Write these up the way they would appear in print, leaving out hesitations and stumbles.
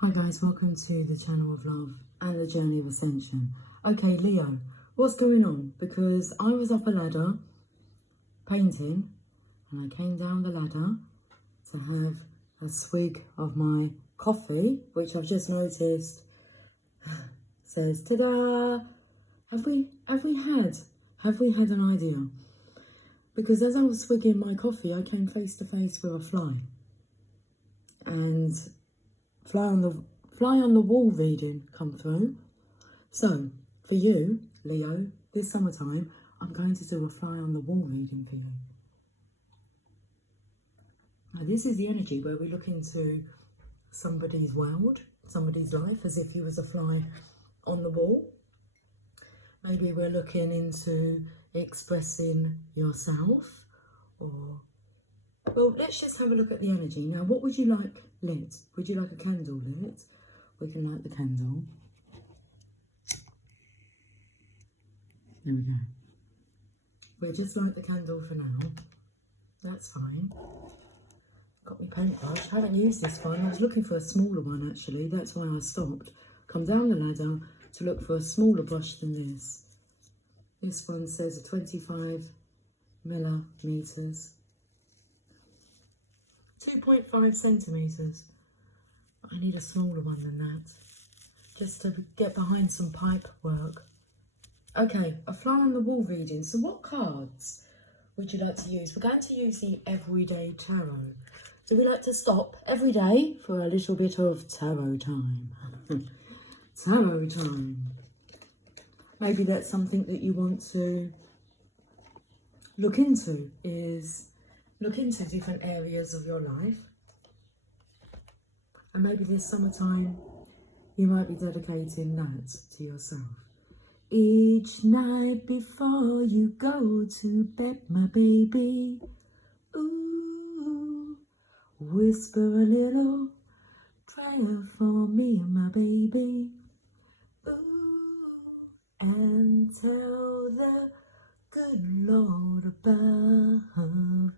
Hi guys, welcome to the channel of love and the journey of ascension. Okay, Leo, what's going on? Because I was up a ladder painting and I came down the ladder to have a swig of my coffee, which I've just noticed says, ta-da! Have we had an idea? Because as I was swigging my coffee, I came face to face with a fly. And fly on the wall reading come through. So for you, Leo, this summertime, I'm going to do a fly on the wall reading for you. Now this is the energy where we look into somebody's world, somebody's life, as if you was a fly on the wall. Maybe we're looking into expressing yourself, or well, let's just have a look at the energy. Now, what would you like lit? Would you like a candle lit? We can light the candle. There we go. We'll just light the candle for now. That's fine. Got my paintbrush. I haven't used this one. I was looking for a smaller one, actually. That's why I stopped. Come down the ladder to look for a smaller brush than this. This one says 25 millimeters. 2.5 centimetres. I need a smaller one than that, just to get behind some pipe work. Okay, a fly on the wall reading. So what cards would you like to use? We're going to use the Everyday Tarot. Do we like to stop every day for a little bit of tarot time? Tarot time. Maybe that's something that you want to look into, is look into different areas of your life. And maybe this summertime, you might be dedicating that to yourself. Each night before you go to bed, my baby, ooh, whisper a little prayer for me, my baby, ooh, and tell the good Lord above,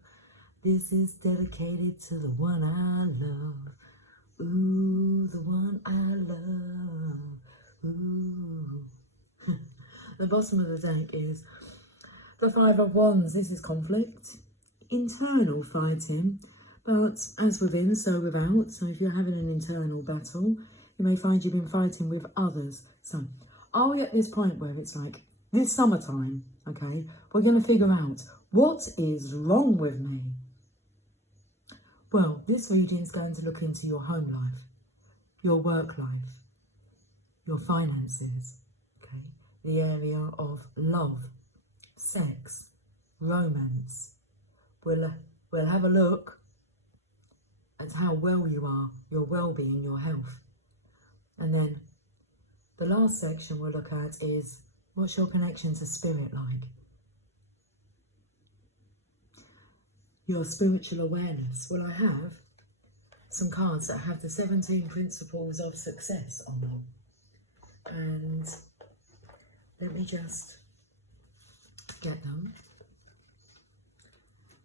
this is dedicated to the one I love. Ooh, the one I love. Ooh. The bottom of the deck is the Five of Wands. This is conflict, internal fighting, but as within, so without. So if you're having an internal battle, you may find you've been fighting with others. So are we at this point where it's like, this summertime, okay, we're going to figure out what is wrong with me? Well, this reading is going to look into your home life, your work life, your finances, okay? The area of love, sex, romance. We'll have a look at how well you are, your well-being, your health. And then the last section we'll look at is, what's your connection to spirit like? Your spiritual awareness. Well, I have some cards that have the 17 principles of success on them. And let me just get them.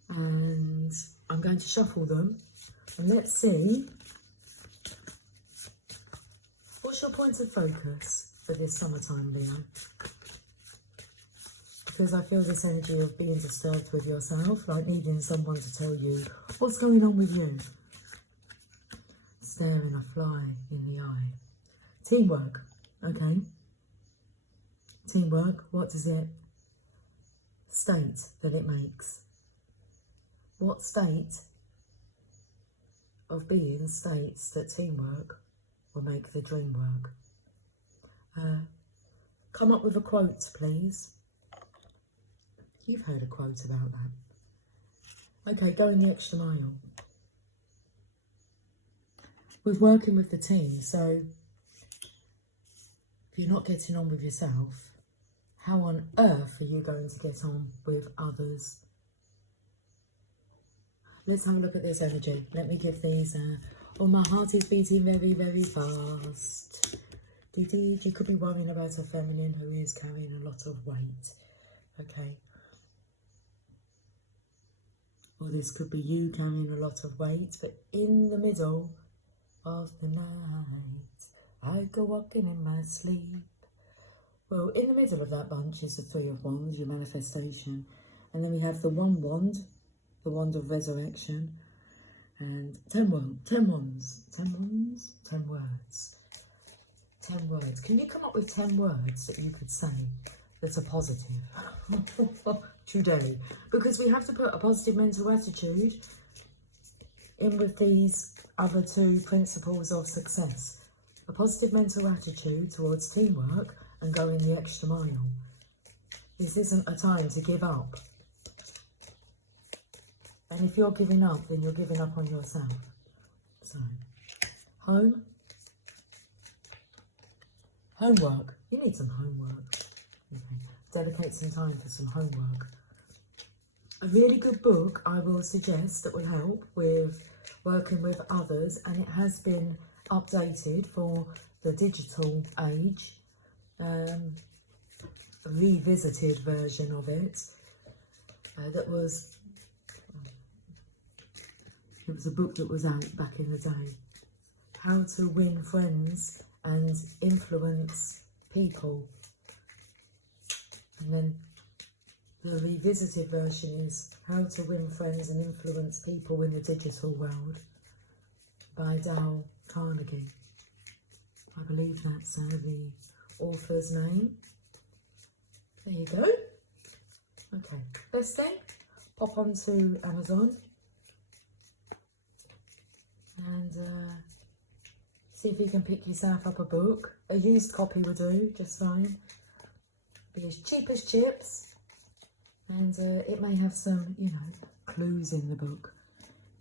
And I'm going to shuffle them. And let's see, what's your point of focus for this summertime, Leo? Because I feel this energy of being disturbed with yourself, like needing someone to tell you what's going on with you. Staring a fly in the eye. Teamwork, okay. Teamwork, what does it state that it makes? What state of being states that teamwork will make the dream work? Come up with a quote, please. You've heard a quote about that. Okay, going the extra mile. With working with the team, so if you're not getting on with yourself, how on earth are you going to get on with others? Let's have a look at this energy. Let me give these, oh, my heart is beating very, very fast. You could be worrying about a feminine who is carrying a lot of weight, okay? Or this could be you carrying a lot of weight, but in the middle of the night. I go walking in my sleep. Well, in the middle of that bunch is the Three of Wands, your manifestation. And then we have the one wand, the wand of resurrection. And 10 wands, 10 wands, 10 wands, 10 words. 10 words. Can you come up with 10 words that you could say that's a positive today? Because we have to put a positive mental attitude in with these other two principles of success. A positive mental attitude towards teamwork and going the extra mile. This isn't a time to give up. And if you're giving up, then you're giving up on yourself. So, home. Homework. You need some homework. Okay. Dedicate some time for some homework. A really good book I will suggest that will help with working with others, and it has been updated for the digital age. A revisited version of it. It was a book that was out back in the day. How to Win Friends and Influence People. And then the revisited version is How to Win Friends and Influence People in the Digital World by Dale Carnegie. I believe that's the author's name. There you go. Okay, best thing, pop onto Amazon and see if you can pick yourself up a book. A used copy will do just fine. Be as cheap as chips, and it may have some, you know, clues in the book.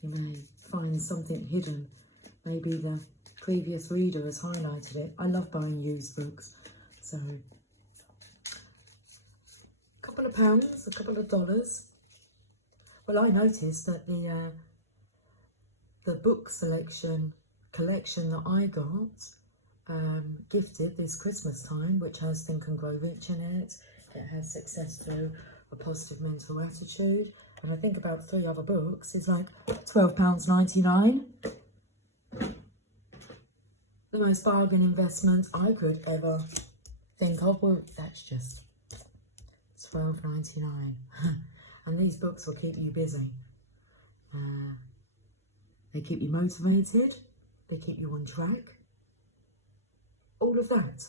You may find something hidden. Maybe the previous reader has highlighted it. I love buying used books, so a couple of pounds, a couple of dollars. Well, I noticed that the book collection that I got gifted this Christmas time, which has Think and Grow Rich in it. It has Success Through a Positive Mental Attitude, and I think about 3 other books is like £12.99. The most bargain investment I could ever think of. Well, that's just £12.99. And these books will keep you busy. They keep you motivated. They keep you on track. All of that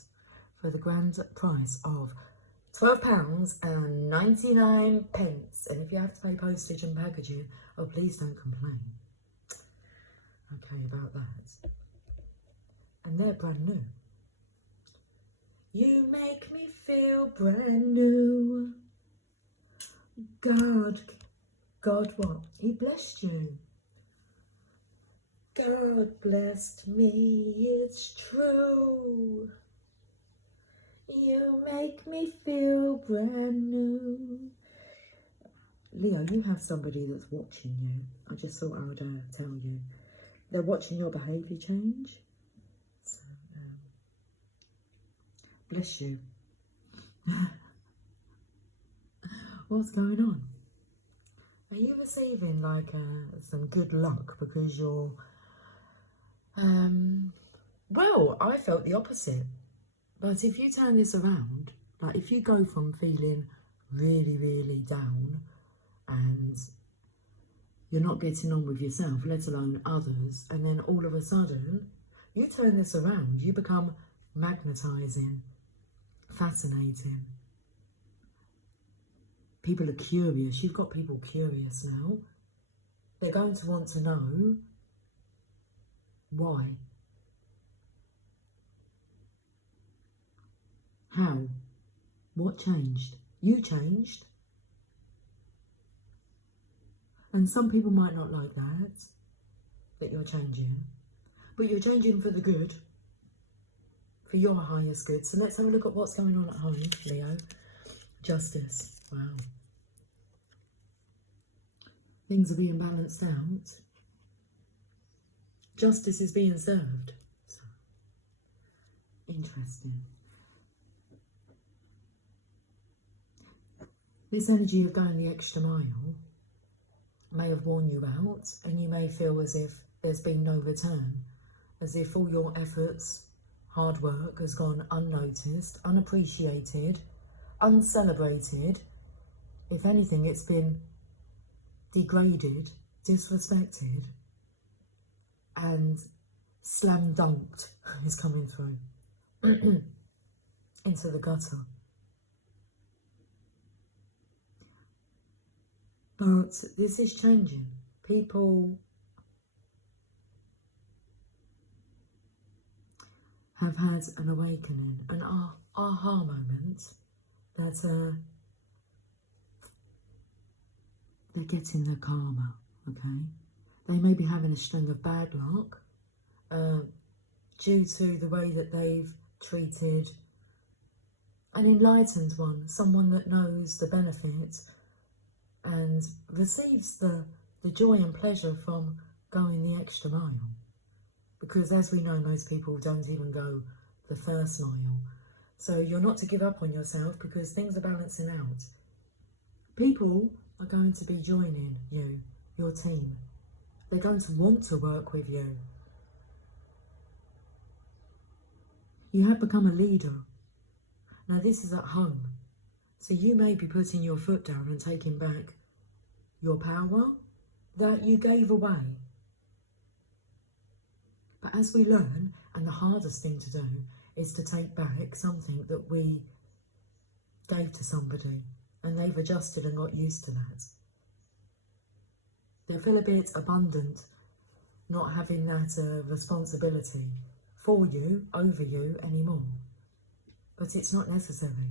for the grand price of £12.99. And if you have to pay postage and packaging, oh, please don't complain. Okay, about that. And they're brand new. You make me feel brand new. God what? He blessed you. God blessed me, it's true. You make me feel brand new. Leo, you have somebody that's watching you. I just thought I would tell you. They're watching your behaviour change. So, bless you. What's going on? Are you receiving like some good luck because you're... well, I felt the opposite. But if you turn this around, like if you go from feeling really, really down and you're not getting on with yourself, let alone others, and then all of a sudden you turn this around, you become magnetising, fascinating. People are curious. You've got people curious now. They're going to want to know why. How? What changed? You changed. And some people might not like that you're changing. But you're changing for the good. For your highest good. So let's have a look at what's going on at home, Leo. Justice. Wow. Things are being balanced out. Justice is being served. So, interesting. This energy of going the extra mile may have worn you out, and you may feel as if there's been no return, as if all your efforts, hard work has gone unnoticed, unappreciated, uncelebrated. If anything, it's been degraded, disrespected, and slam dunked is coming through into the gutter. But this is changing. People have had an awakening, an aha moment that they're getting their karma, okay? They may be having a string of bad luck due to the way that they've treated an enlightened one, someone that knows the benefit and receives the joy and pleasure from going the extra mile. Because as we know, most people don't even go the first mile. So you're not to give up on yourself because things are balancing out. People are going to be joining you, your team. They're going to want to work with you. You have become a leader. Now this is at home. So you may be putting your foot down and taking back your power that you gave away. But as we learn, and the hardest thing to do is to take back something that we gave to somebody and they've adjusted and got used to that. They feel a bit abundant not having that responsibility for you, over you anymore. But it's not necessary.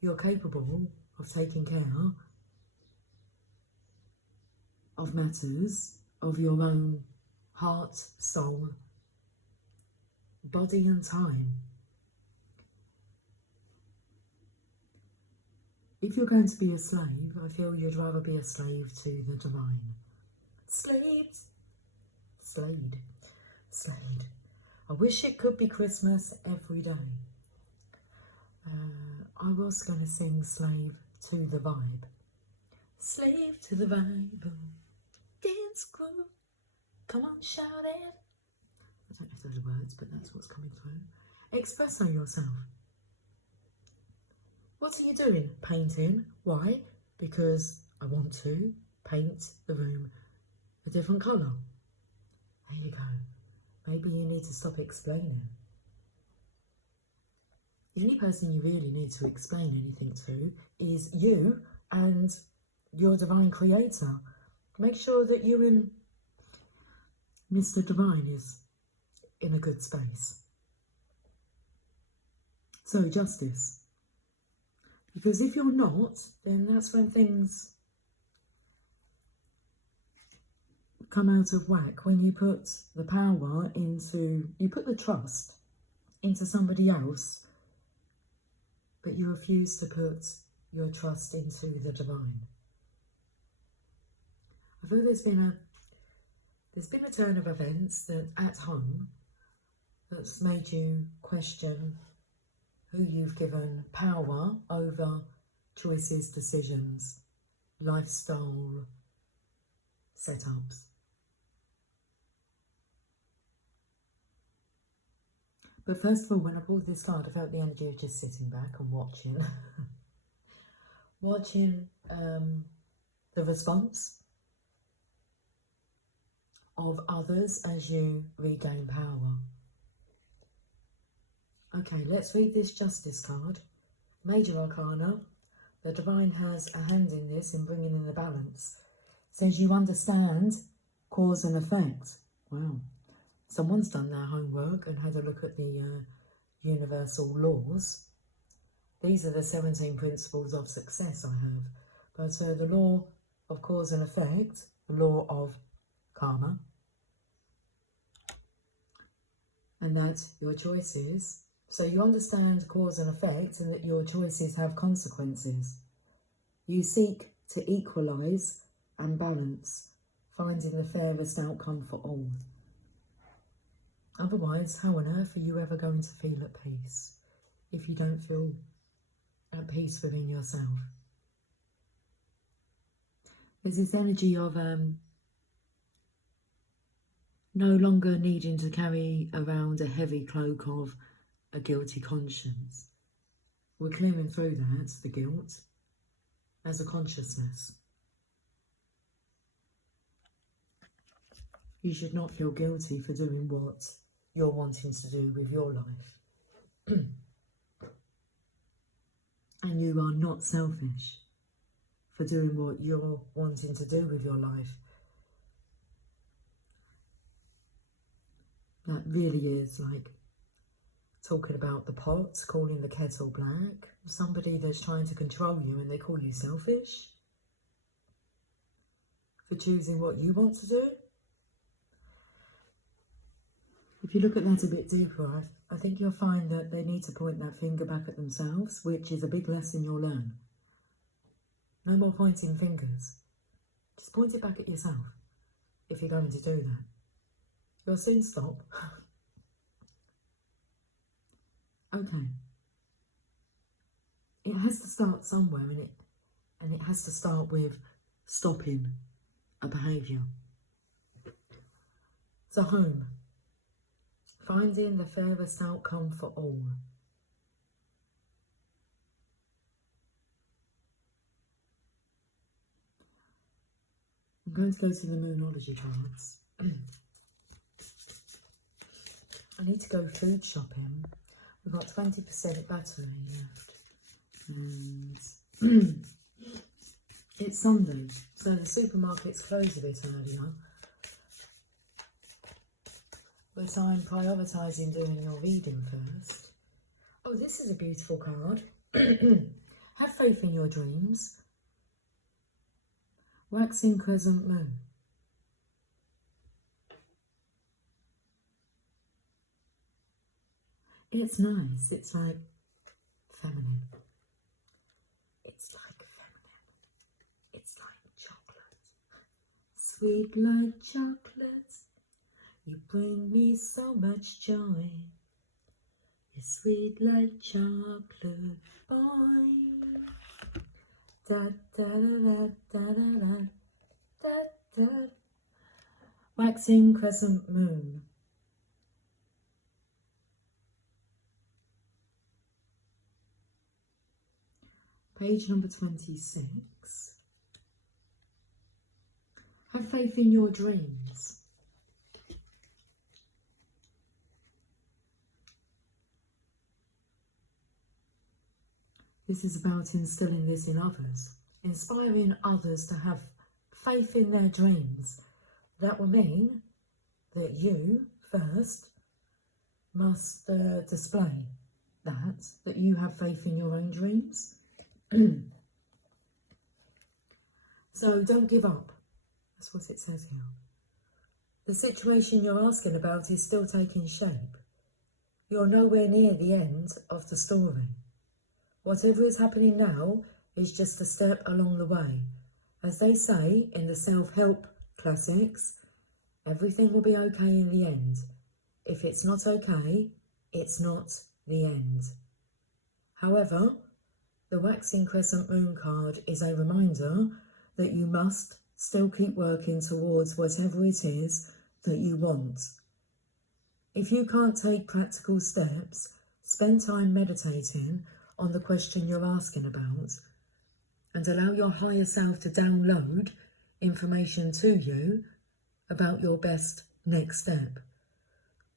You're capable of taking care of matters of your own heart, soul, body and time. If you're going to be a slave, I feel you'd rather be a slave to the divine. Slayed. I wish it could be Christmas every day. I was going to sing Slave to the Vibe. Slave to the vibe. Dance crew. Come on, shout it. I don't know if those are words, but that's what's coming through. Express on yourself. What are you doing? Painting. Why? Because I want to paint the room a different colour. There you go. Maybe you need to stop explaining. The only person you really need to explain anything to is you and your divine creator. Make sure that you and Mr. Divine is in a good space. So, justice. Because if you're not, then that's when things come out of whack. When you put the power into, you put the trust into somebody else, but you refuse to put your trust into the divine. I feel there's been a turn of events that at home that's made you question who you've given power over choices, decisions, lifestyle setups. But first of all, when I pulled this card, I felt the energy of just sitting back and watching. watching the response of others as you regain power. Okay, let's read this Justice card. Major Arcana. The Divine has a hand in this in bringing in the balance. Says you understand cause and effect. Wow. Someone's done their homework and had a look at the universal laws. These are the 17 principles of success I have. But the law of cause and effect, the law of karma, and that's your choices. So you understand cause and effect and that your choices have consequences. You seek to equalise and balance, finding the fairest outcome for all. Otherwise, how on earth are you ever going to feel at peace if you don't feel at peace within yourself? There's this energy of No longer needing to carry around a heavy cloak of a guilty conscience. We're clearing through that, the guilt, as a consciousness. You should not feel guilty for doing what you're wanting to do with your life. And you are not selfish for doing what you're wanting to do with your life. That really is like talking about the pot, calling the kettle black. Somebody that's trying to control you and they call you selfish for choosing what you want to do. If you look at that a bit deeper, I think you'll find that they need to point that finger back at themselves, which is a big lesson you'll learn. No more pointing fingers. Just point it back at yourself if you're going to do that. You'll soon stop. Okay. It has to start somewhere, and it has to start with stopping a behaviour. So home. Finding the fairest outcome for all. I'm going to go to the Moonology cards. I need to go food shopping. We've got 20% battery left. And it's Sunday, so the supermarkets close a bit earlier. But I'm prioritising doing your reading first. Oh, this is a beautiful card. Have faith in your dreams. Waxing crescent moon. It's nice. It's like feminine. It's like feminine. It's like chocolate. Sweet like chocolate. You bring me so much joy. You're sweet like chocolate, boy. Da da da da da da da da. Waxing crescent moon. Page number 26. Have faith in your dreams. This is about instilling this in others, inspiring others to have faith in their dreams. That will mean that you first must display that you have faith in your own dreams. So don't give up. That's what it says here. The situation you're asking about is still taking shape. You're nowhere near the end of the story. Whatever is happening now is just a step along the way. As they say in the self-help classics, everything will be okay in the end. If it's not okay, it's not the end. However, the Waxing Crescent Moon card is a reminder that you must still keep working towards whatever it is that you want. If you can't take practical steps, spend time meditating on the question you're asking about and allow your higher self to download information to you about your best next step.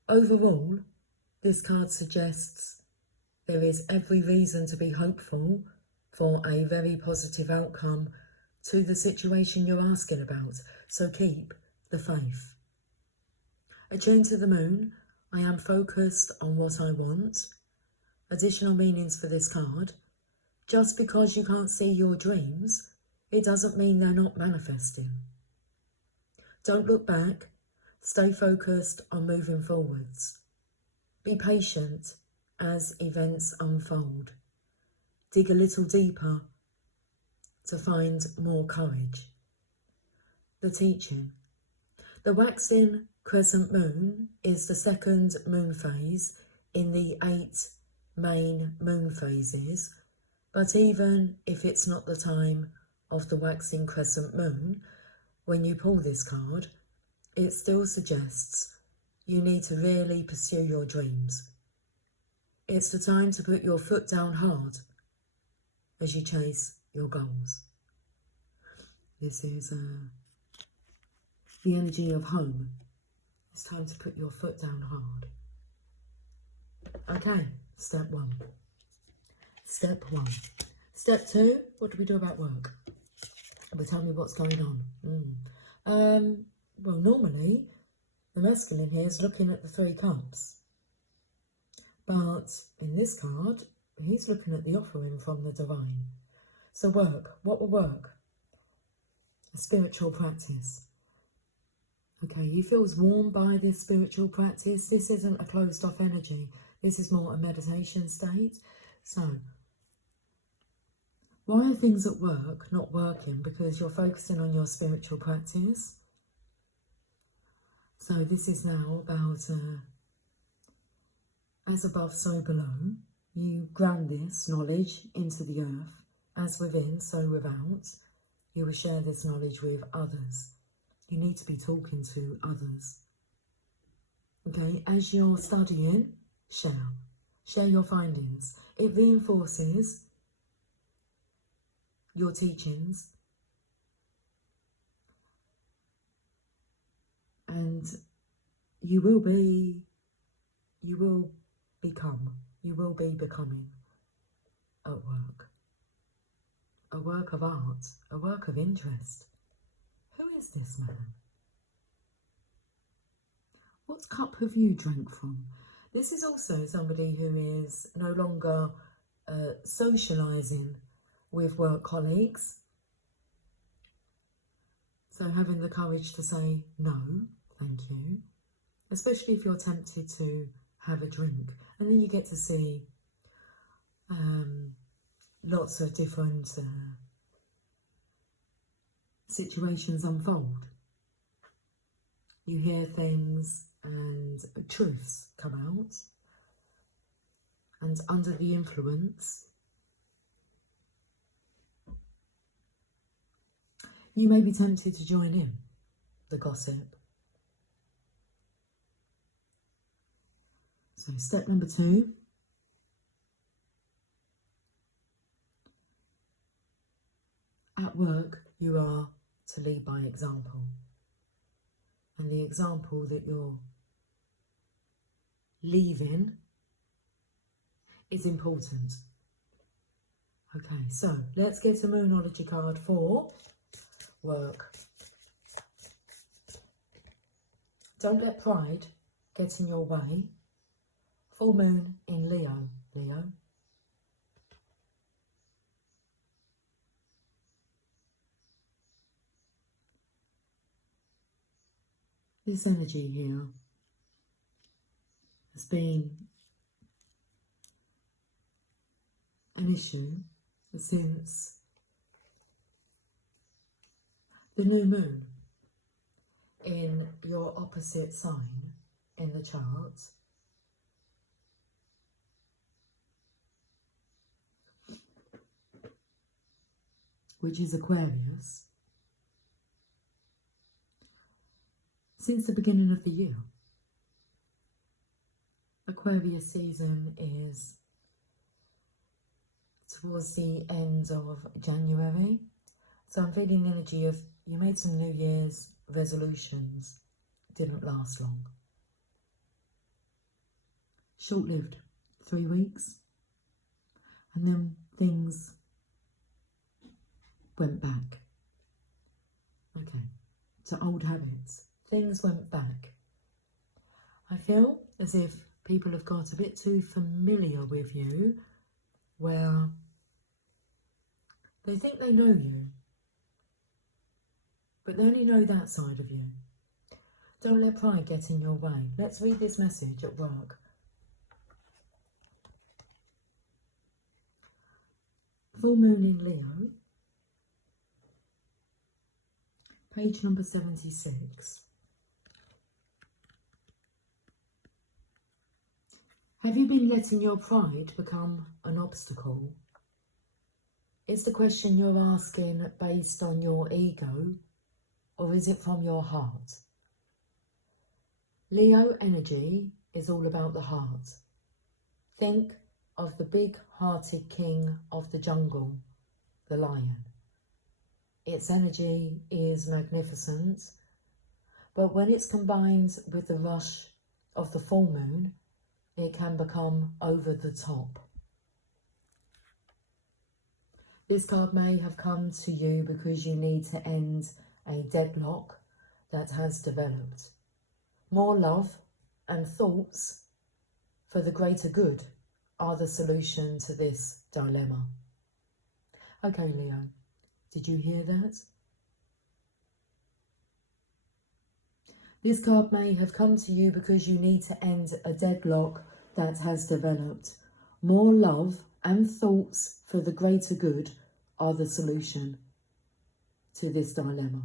Overall, this card suggests there is every reason to be hopeful for a very positive outcome to the situation you're asking about, so keep the faith. Attuned to the moon, I am focused on what I want. Additional meanings for this card. Just because you can't see your dreams, it doesn't mean they're not manifesting. Don't look back. Stay focused on moving forwards. Be patient as events unfold. Dig a little deeper to find more courage. The teaching. The waxing crescent moon is the second moon phase in the 8 main moon phases, but even if it's not the time of the waxing crescent moon, when you pull this card, it still suggests you need to really pursue your dreams. It's the time to put your foot down hard as you chase your goals. This is the energy of home. It's time to put your foot down hard. Okay, step one. Step one. Step two, what do we do about work? Well, tell me what's going on. Well, normally, the masculine here is looking at the 3 cups. But in this card, he's looking at the offering from the divine. So work, what will work? A spiritual practice. Okay, he feels warm by this spiritual practice. This isn't a closed off energy. This is more a meditation state. So, why are things at work not working? Because you're focusing on your spiritual practice. So this is now about as above, so below. You ground this knowledge into the earth. As within, so without. You will share this knowledge with others. You need to be talking to others. Okay, as you're studying, share. Share your findings. It reinforces your teachings. And you will be becoming at work. A work of art, a work of interest. Who is this man? What cup have you drank from? This is also somebody who is no longer socialising with work colleagues. So having the courage to say no, thank you. Especially if you're tempted to have a drink. And then you get to see lots of different situations unfold. You hear things and truths come out. And under the influence, you may be tempted to join in the gossip. So step number 2. At work, you are to lead by example. And the example that you're leaving is important. Okay, so let's get a Moonology card for work. Don't let pride get in your way. Full moon in Leo. Leo. This energy here has been an issue since the new moon in your opposite sign in the chart. Which is Aquarius. Since the beginning of the year. Aquarius season is towards the end of January. So I'm feeling the energy of you made some New Year's resolutions. Didn't last long. Short-lived, 3 weeks. And then things went back. Okay, to old habits. Things went back. I feel as if people have got a bit too familiar with you, where they think they know you, but they only know that side of you. Don't let pride get in your way. Let's read this message at work. Full moon in Leo. Page number 76. Have you been letting your pride become an obstacle? Is the question you're asking based on your ego, or is it from your heart? Leo energy is all about the heart. Think of the big-hearted king of the jungle, the lion. Its energy is magnificent, but when it's combined with the rush of the full moon, it can become over the top. This card may have come to you because you need to end a deadlock that has developed. More love and thoughts for the greater good are the solution to this dilemma. Okay, Leo, did you hear that? This card may have come to you because you need to end a deadlock that has developed. More love and thoughts for the greater good are the solution to this dilemma.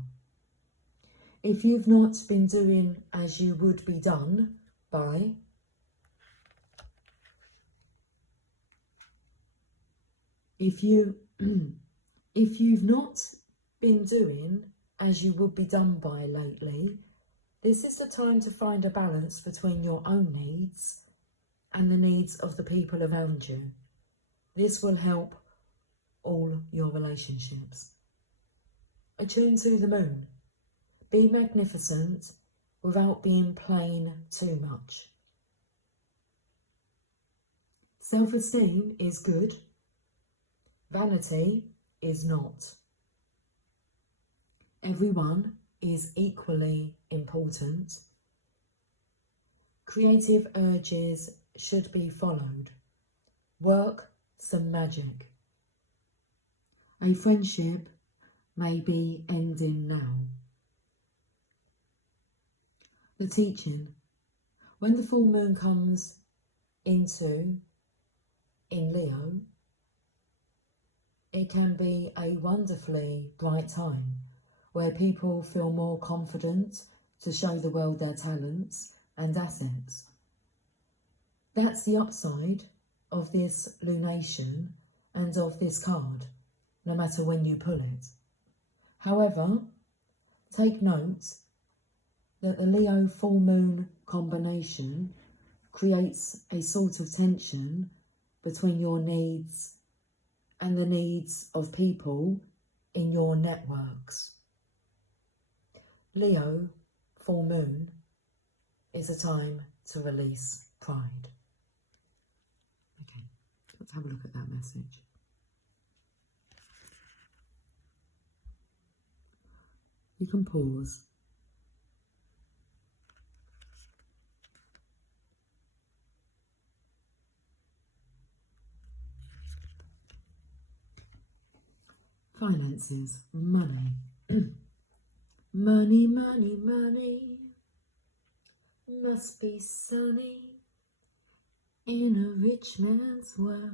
If you've not been doing as you would be done by, if you've not been doing as you would be done by lately, this is the time to find a balance between your own needs and the needs of the people around you. This will help all your relationships. Attune to the moon. Be magnificent without being plain too much. Self-esteem is good. Vanity is not. Everyone is equally important. Creative urges should be followed. Work some magic. A friendship may be ending now. The teaching. When the full moon comes in Leo, it can be a wonderfully bright time where people feel more confident to show the world their talents and assets. That's the upside of this lunation and of this card, no matter when you pull it. However, take note that the Leo full moon combination creates a sort of tension between your needs and the needs of people in your networks. Leo full moon is a time to release pride. Okay, let's have a look at that message. You can pause. Finances, money. Money, money, money must be sunny in a rich man's world.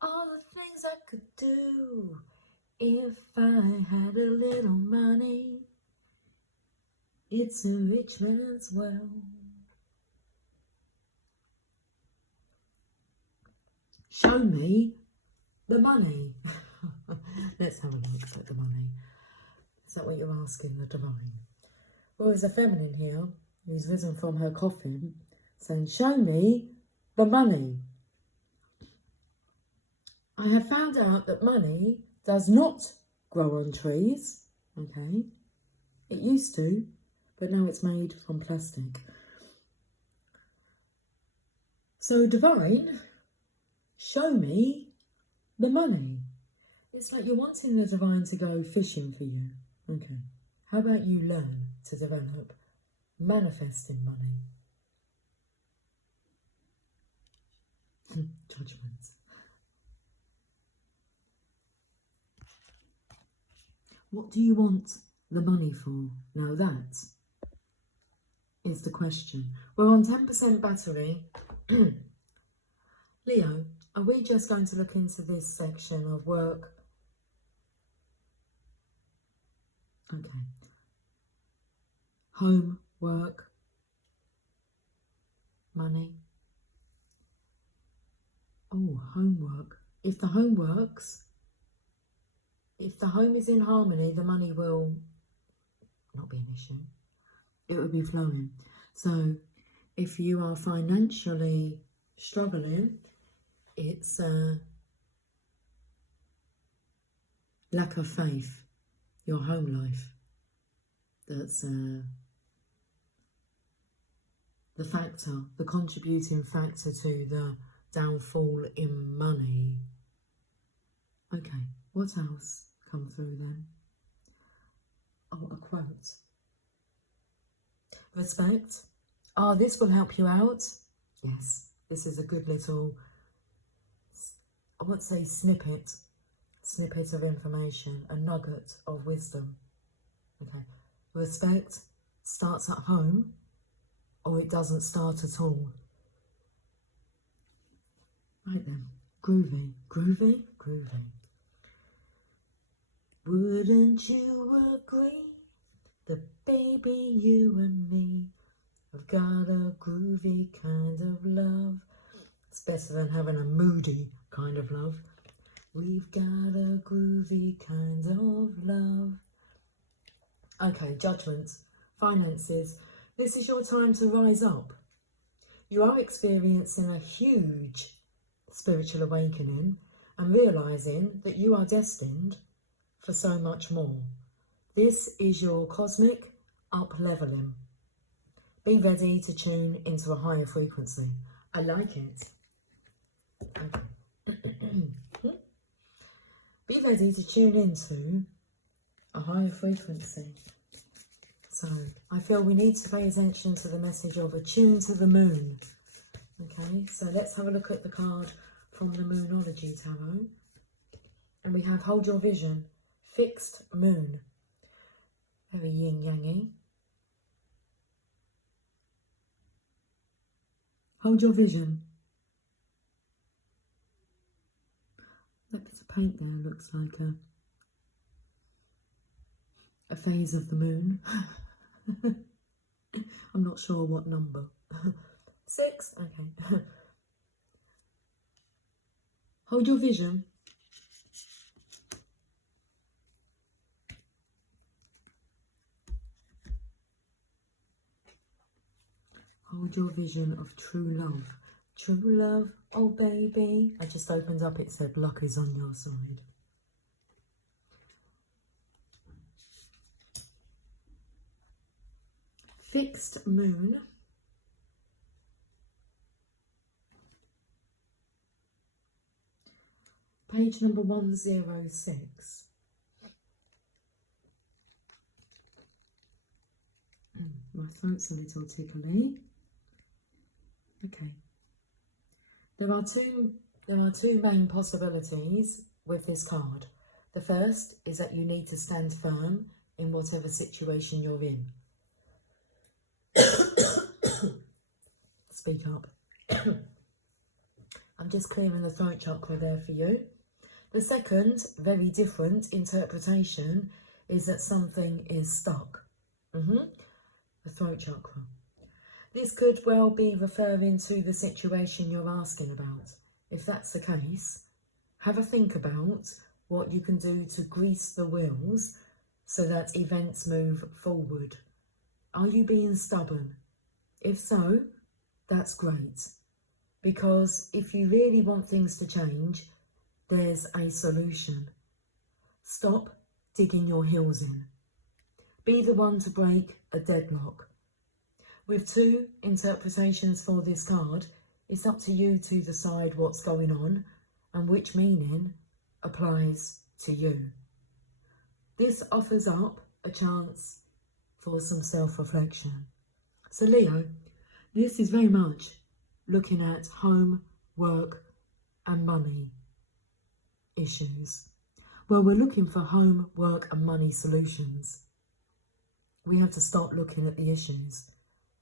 All the things I could do if I had a little money. It's a rich man's world. Show me the money. Let's have a look at the money. Is that what you're asking, the divine? Well, there's a feminine here who's risen from her coffin saying, show me the money. I have found out that money does not grow on trees, okay? It used to, but now it's made from plastic. So, divine, show me the money. It's like you're wanting the divine to go fishing for you. Okay. How about you learn to develop manifesting money? Judgments. What do you want the money for? Now that is the question. We're on 10% battery. Leo, are we just going to look into this section of work? Okay. Home, work, money. Oh, homework. If the homeworks If the home is in harmony, the money will not be an issue. It will be flowing. So if you are financially struggling, it's lack of faith, your home life. That's the factor, the contributing factor to the downfall in money. Okay, what else come through then? Oh, a quote. Respect. Oh, this will help you out. Yes, this is a good little, I would say snippet of information, a nugget of wisdom. Okay, respect starts at home, or it doesn't start at all. Right then, groovy, groovy, groovy. Wouldn't you agree that baby, you and me have got a groovy kind of love? It's better than having a moody kind of love. We've got a groovy kind of love. Okay, judgment, finances. This is your time to rise up. You are experiencing a huge spiritual awakening and realising that you are destined for so much more. This is your cosmic up-leveling. Be ready to tune into a higher frequency. I like it. Okay. Be ready to tune into a higher frequency. So I feel we need to pay attention to the message of attune to the moon. Okay, so let's have a look at the card from the Moonology Tarot. And we have Hold Your Vision, Fixed Moon. Very yin-yangy. Hold your vision. That bit of paint there looks like a phase of the moon. I'm not sure what number. 6? Okay. Hold your vision. Hold your vision of true love. True love, oh baby. I just opened up, it said luck is on your side. Fixed moon. Page number 106. My throat's a little tickly. Okay. There are two main possibilities with this card. The first is that you need to stand firm in whatever situation you're in. Speak up. I'm just clearing the throat chakra there for you. The second, very different interpretation is that something is stuck. The throat chakra. This could well be referring to the situation you're asking about. If that's the case, have a think about what you can do to grease the wheels so that events move forward. Are you being stubborn? If so, that's great. Because if you really want things to change, there's a solution. Stop digging your heels in. Be the one to break a deadlock. With two interpretations for this card, it's up to you to decide what's going on and which meaning applies to you. This offers up a chance for some self-reflection. So Leo, this is very much looking at home, work and money issues. Well, we're looking for home, work and money solutions. We have to start looking at the issues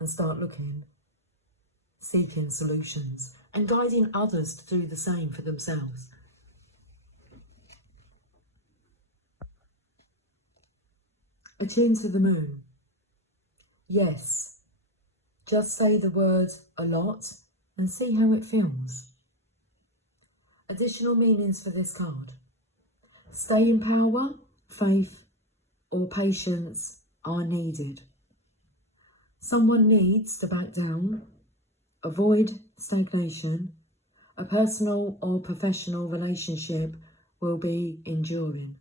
and start seeking solutions and guiding others to do the same for themselves. Attune to the moon. Yes, just say the word a lot and see how it feels. Additional meanings for this card. Staying power, faith, or patience are needed. Someone needs to back down, avoid stagnation. A personal or professional relationship will be enduring.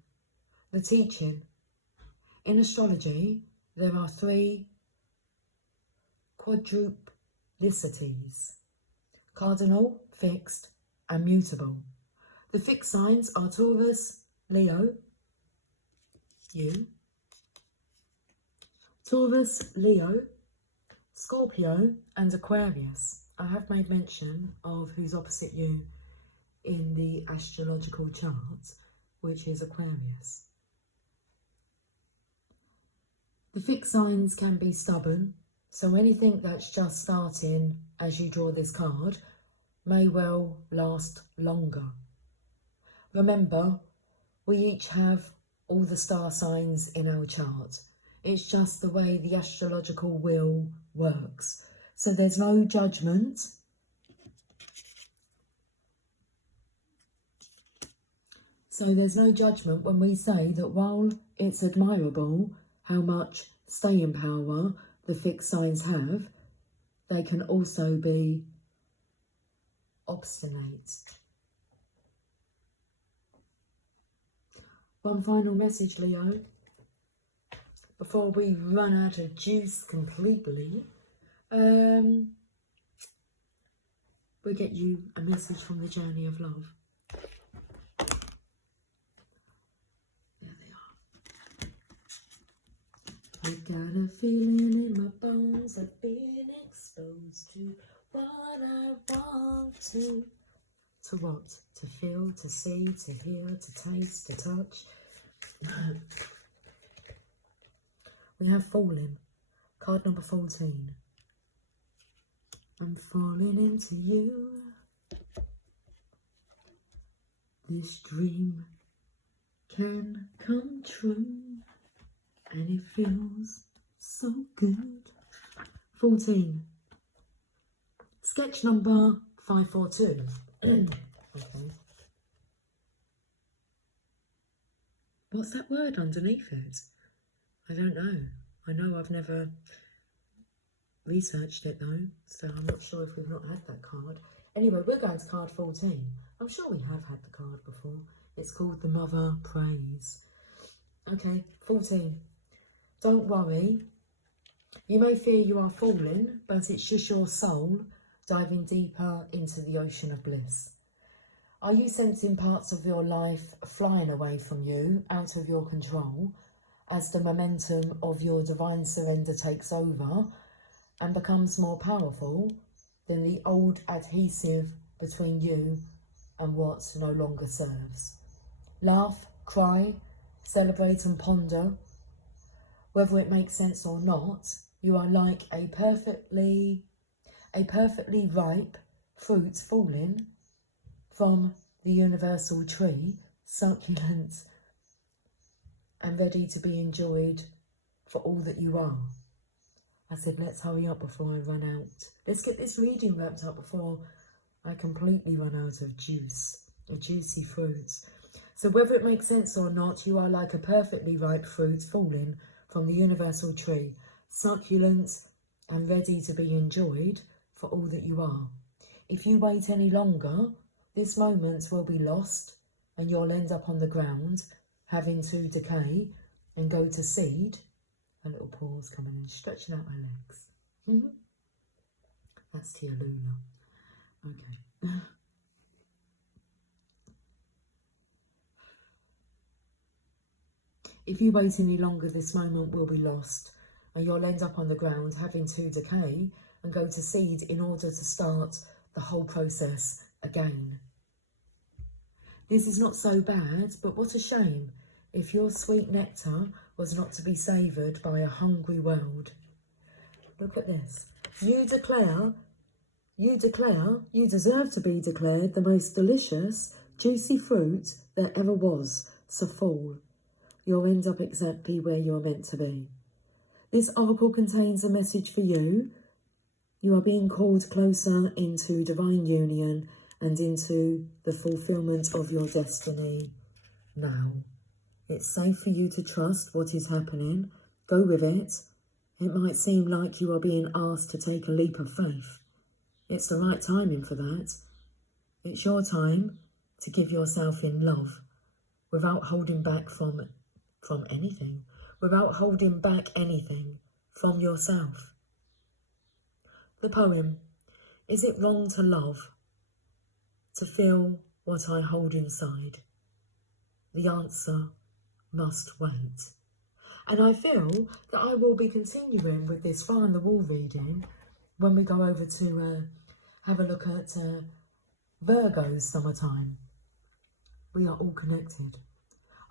The teaching. In astrology, there are 3 quadruplicities: cardinal, fixed, and mutable. The fixed signs are Taurus, Leo, Taurus, Leo, Scorpio, and Aquarius. I have made mention of who's opposite you in the astrological chart, which is Aquarius. The fixed signs can be stubborn, so anything that's just starting as you draw this card may well last longer. Remember, we each have all the star signs in our chart. It's just the way the astrological wheel works. So there's no judgment. So there's no judgment when we say that while it's admirable how much staying power the fixed signs have, they can also be obstinate. One final message, Leo, before we run out of juice completely. We get you a message from the journey of love. There they are. I got a feeling in my bones of being exposed to what I want to. To what? To feel, to see, to hear, to taste, to touch. We have fallen. Card number 14. I'm falling into you. This dream can come true. And it feels so good. 14. Sketch number 542. Okay. What's that word underneath it? I don't know. I know I've never researched it though, so I'm not sure if we've not had that card. Anyway, we're going to card 14. I'm sure we have had the card before. It's called The Mother Prays. Okay, 14. Don't worry. You may fear you are falling, but it's just your soul diving deeper into the ocean of bliss. Are you sensing parts of your life flying away from you, out of your control, as the momentum of your divine surrender takes over and becomes more powerful than the old adhesive between you and what no longer serves? Laugh, cry, celebrate and ponder. Whether it makes sense or not, you are like a perfectly ripe fruit falling from the universal tree, succulent and ready to be enjoyed for all that you are. I said, let's hurry up before I run out. Let's get this reading wrapped up before I completely run out of juice, or juicy fruits. So whether it makes sense or not, you are like a perfectly ripe fruit falling from the universal tree, succulent and ready to be enjoyed for all that you are. If you wait any longer, this moment will be lost and you'll end up on the ground, having to decay and go to seed. A little pause coming in, stretching out my legs. That's Tia Luna. Okay. If you wait any longer, this moment will be lost and you'll end up on the ground having to decay and go to seed in order to start the whole process again. This is not so bad, but what a shame if your sweet nectar was not to be savoured by a hungry world. Look at this. You declare you deserve to be declared the most delicious, juicy fruit there ever was. So fall. You'll end up exactly where you're meant to be. This oracle contains a message for you. You are being called closer into divine union and into the fulfillment of your destiny now. It's safe for you to trust what is happening. Go with it. It might seem like you are being asked to take a leap of faith. It's the right timing for that. It's your time to give yourself in love without holding back from anything, without holding back anything from yourself. The poem, is it wrong to love, to feel what I hold inside? The answer must wait. And I feel that I will be continuing with this Fly on the Wall reading when we go over to have a look at Virgo's summertime. We are all connected.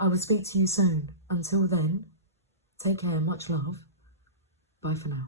I will speak to you soon. Until then, take care, much love. Bye for now.